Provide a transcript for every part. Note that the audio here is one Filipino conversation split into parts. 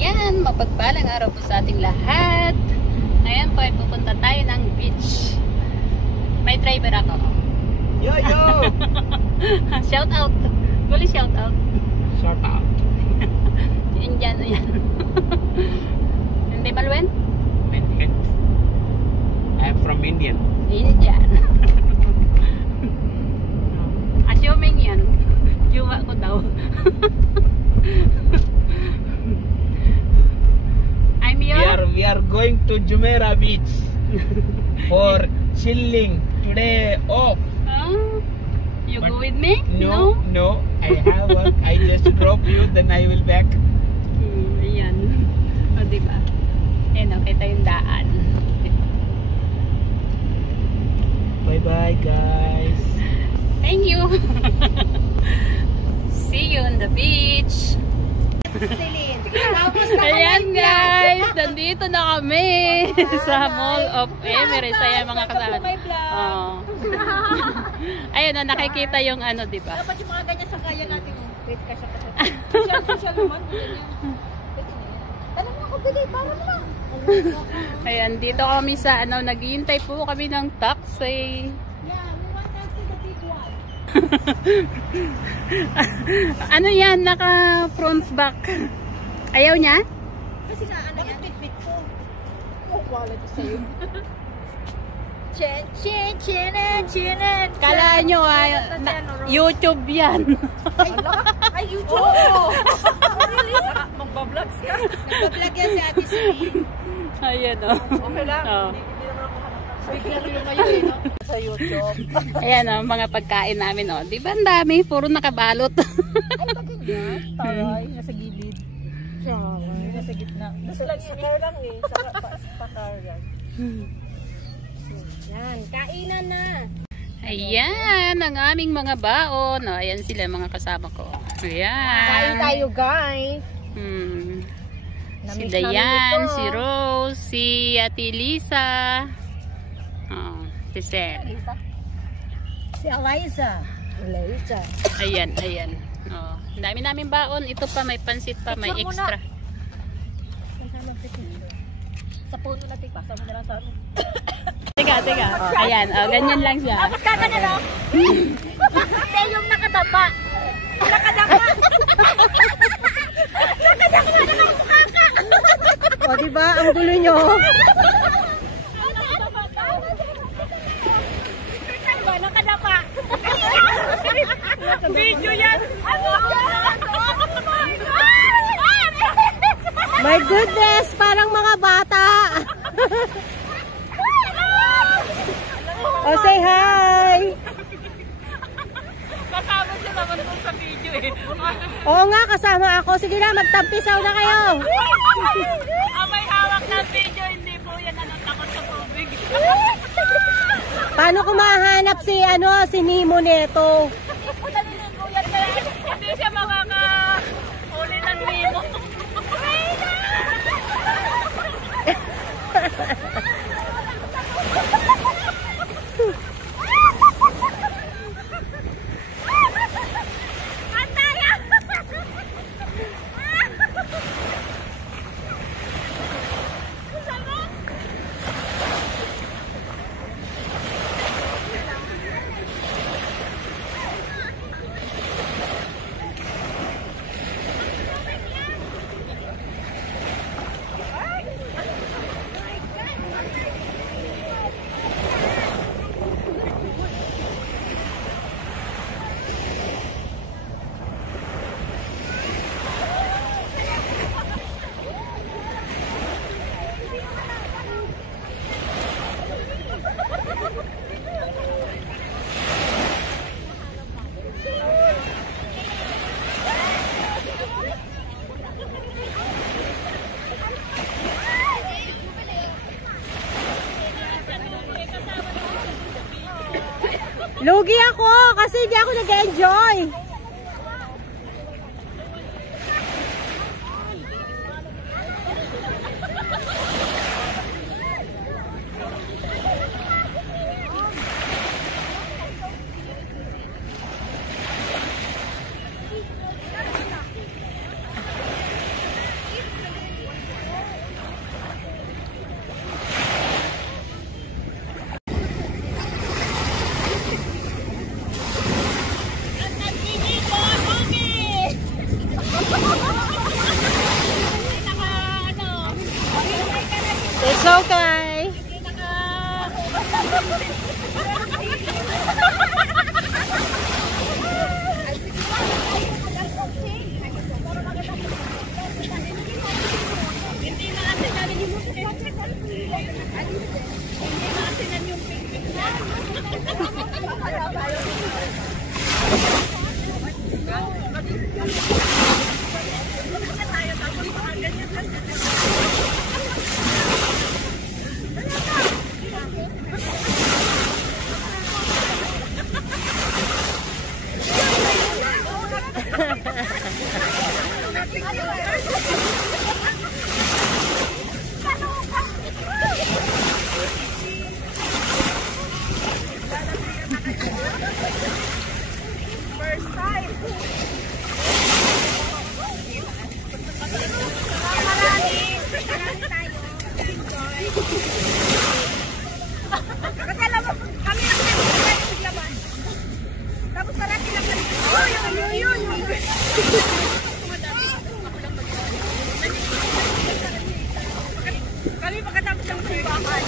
Ayan, mapagpalang araw po sa ating lahat. Ngayon po ay pupunta tayo ng beach. May driver ako. Yo, yo! Shout out. Guli shout out. Shout out. Indian yan. Hindi Malwen? Indian. I'm from Indian. Indian. Assuming yan. Jowa ko daw. We are going to Jumeirah Beach for chilling today off. You but go with me? No, I have work. I just drop you, then I will back. Ayan. O, diba? Ayan, okay tayong daan. Bye-bye, guys. Thank you. See you on the beach. Ayan guys, nandito na kami sa Mall of Emirates. Ayan mga kasama. Ayun na, nakikita yung ano, diba? Dapat yung mga ganyan sa kaya natin. Wait ka siya kasi. Social naman. Tanong mo ako, bigay, para mo lang. Ayan, dito kami sa ano, naghihintay po kami ng taxi. Ano yan, naka front back. Ayaw niya? Kasi nga, ano yan? Bit ko. Oh, wala ko sa'yo. Kala nyo YouTube yan. Ay, YouTube! Oh! Really? Magbablog ka? Nagbablog yan si Ate Sri. Ayan o. Okay lang. Hindi naman ako hanap. Klaro yung kayo no? Sa YouTube. Ayan o, mga pagkain namin o. Di ba ang dami? Puro nakabalot. Ay, bakit yan? Taray, nasa gilid. Taray, nasa gitna. Nasa lang eh. Sa pakaran. Yan, kainan na. Ayan, ang aming mga baon. O, ayan sila mga kasama ko. Ayan. Kain tayo guys. Si Dayan, si Rose, si Ate Lisa. Oh, si Sel. Si Eliza. Ayan, ayan. Oh, dami namin baon. Ito pa, may pansit pa, may extra. Sa puno na tipa, sa muna lang sa ano. Teka. Oh, ayan, oh, ganyan lang siya. Tapos kaka na no? Hindi yung nakadapa. Nakadapa o diba, ang gulo nyo. Nakadapa. Video yan. My goodness, parang mga bata. Oh, say hi. Kasama siya naman dun sa video eh. Oo nga, kasama ako. Sige na, magtampisaw na kayo. May hawak na video, hindi po yan takot sa tubig. Paano ko mahanap si Nemo neto? Hindi siya makakahuli ng Nemo. Lugi ako kasi hindi ako nag-enjoy. Let's go, Kai! Kami pagkatapos ng simbahan.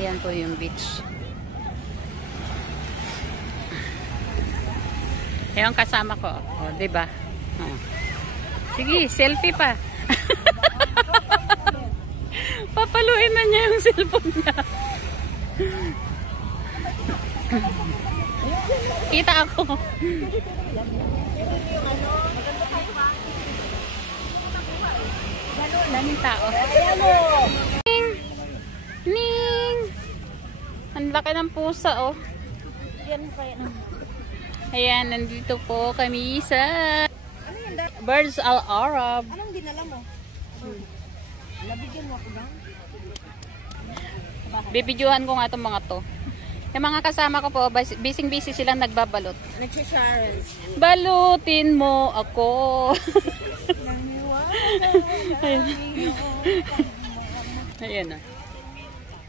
Ayan po yung beach. Ayan kasama ko. O, diba? O. Sige, selfie pa. Papaluin na niya yung cellphone niya. Kita ako. Daming tao. Ning! Ang laki ng pusa, oh. Ayan, nandito po kami sa Birds Al Arab. Anong dinala mo? Labigyan mo ako ba? Bibidyohan ko nga itong mga to. Yung mga kasama ko po, busy silang nagbabalot. Nagsisharens. Balutin mo ako. Ayan na.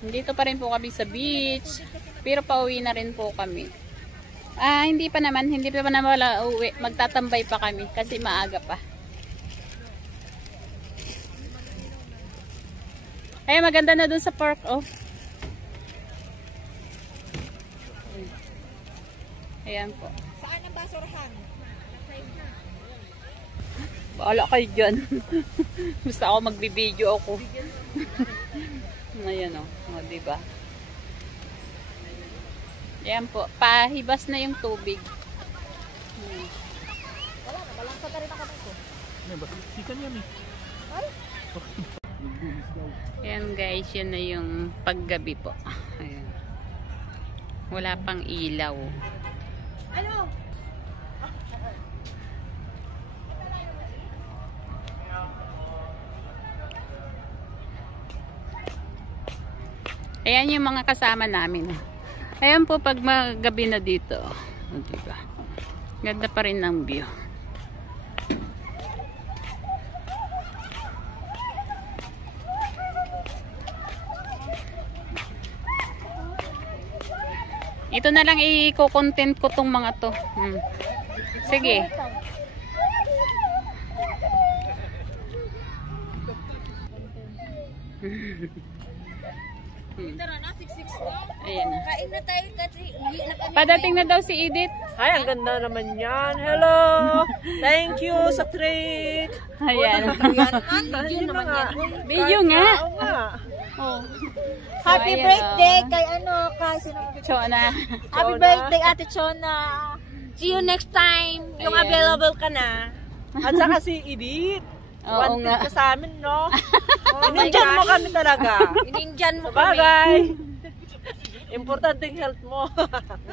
Dito pa rin po kami sa beach. Pero pauwi na rin po kami. Hindi pa naman wala uwi. Magtatambay pa kami kasi maaga pa. Ay, maganda na dun sa park, oh. Ayan po. Saan ang basurahan? Baala kayo dyan. Basta ako magbibideo ako. Ayan o. O, diba? Ayan po. Pahibas na yung tubig. Wala na, balangsa ka rin ako dito. Sikan yan eh. Ay? Ayan guys, yun na yung paggabi po. Ayan. Wala pang ilaw. Ano? Ayan yung mga kasama namin. Ayan po pag magabi na dito. O, diba? Ganda pa rin ng view. Ito na lang i-content ko tong mga to. Sige. Tara na, 6-6 na. Ayan na. Kain na tayo kasi uwi na kami. Padating na daw si Edith. Ay, ang ganda naman yan. Hello! Thank you sa treat. Ayan. Yun naman yan. Video nga. Oo nga. Oh. Happy ayan, birthday oh. kay ano, kay sino? Chona. Happy birthday Ate Chona. See you next time. Yung Ayan. available ka na. At saka si Edith. Oo Wanted nga. ka sa amin, no? Inindyan mo kami talaga. Inindyan mo kami. Bagay. Importanteng health mo.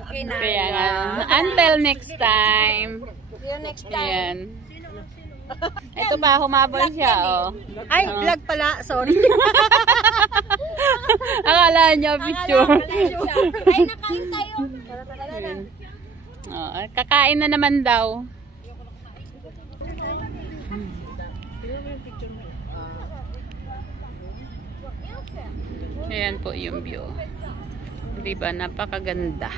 Okay na. Kaya nga. Until next time. See you next time. Ayan. Ito pa, humabol siya, oh. Ay, vlog pala. Sorry. Akala niya picture. Ay, nakain tayo. Ayan. Oh, kakain na naman daw. Ayan po yung view. Diba? Napakaganda.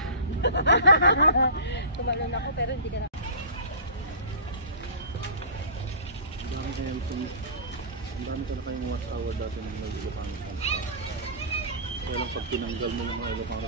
Tumalon ako pero hindi ka na. Ang dami ka na kayong watch hour dati ng mga Ilocano. Kaya lang pag tinanggal mo ng mga Ilocano